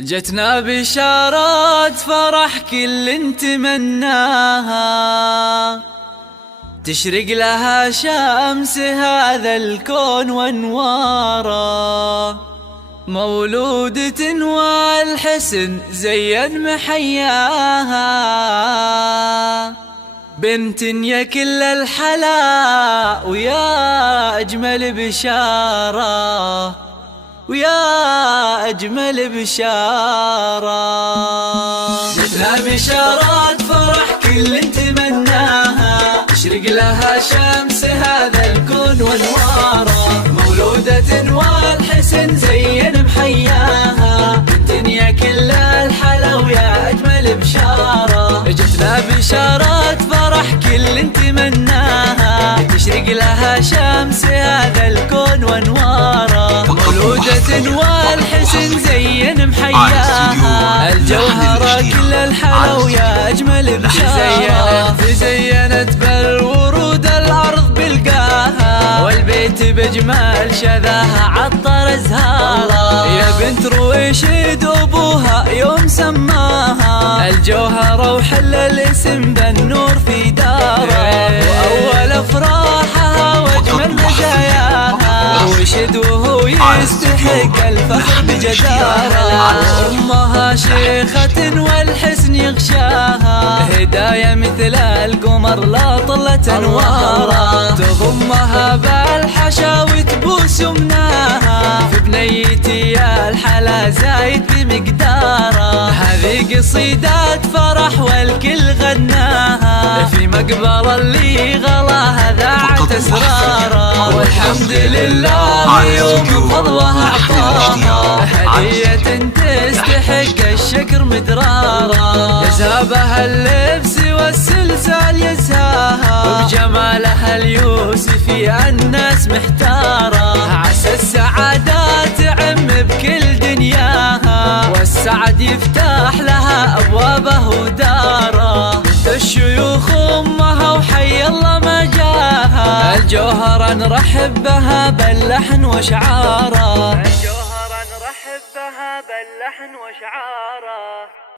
جتنا بشارات فرح كل نتمناها، تشرق لها شمس هذا الكون وانواره، مولودة والحسن زين محياها، بنت يا كل الحلا ويا أجمل بشارة، ويا أجمل بشارة. جتنا بشارات فرح كل نتمناها، تشرق لها شمس هذا الكون وانواره، مولودة والحسن زين محياها، الدنيا كل الحلا ويا أجمل بشارة. جتنا بشارات فرح كل نتمناها، تشرق لها شمس هذا الكون وانواره، مولودة والحسن زين محياها، الجوهرة كل الحلا ويا أجمل بشارة. تزينت بالورود الأرض بلقاها، والبيت بجمال شذاها عطر أزهارها، يا بنت رويشد أبوها يوم سماها، الجوهرة وحل الاسم بالنور في داره، وأول أفراحها وأجمل مزاياها، رويشد وهو يستحق الفخر بجدارة، أمها شيخة والحسن يغشاها، هدايا مثل القمر لا طلت أنوارها، تضمها بالحشا وتبوس يمناها، في بنيتي يا الحلا زايد بمقداره، هذه قصيدات فرح والكل غناها، في مقبرة اللي غلاها ذاعت أسراره، والحمد لله يوم فضلها أعطاها، هدية تستحق الشكر مدرارا، يزهبها اللبس والسلسال يزهاها، وبجمالها اليوسفي الناس محتارة، عسى السعادة تعم بكل دنياها، والسعد يفتح لها أبوابه وداره، بنت الشيوخ أمها وحي الله ما جاها، الجوهرة نرحب بها باللحن وشعاره، الجوهرة نرحب بها باللحن وشعاره.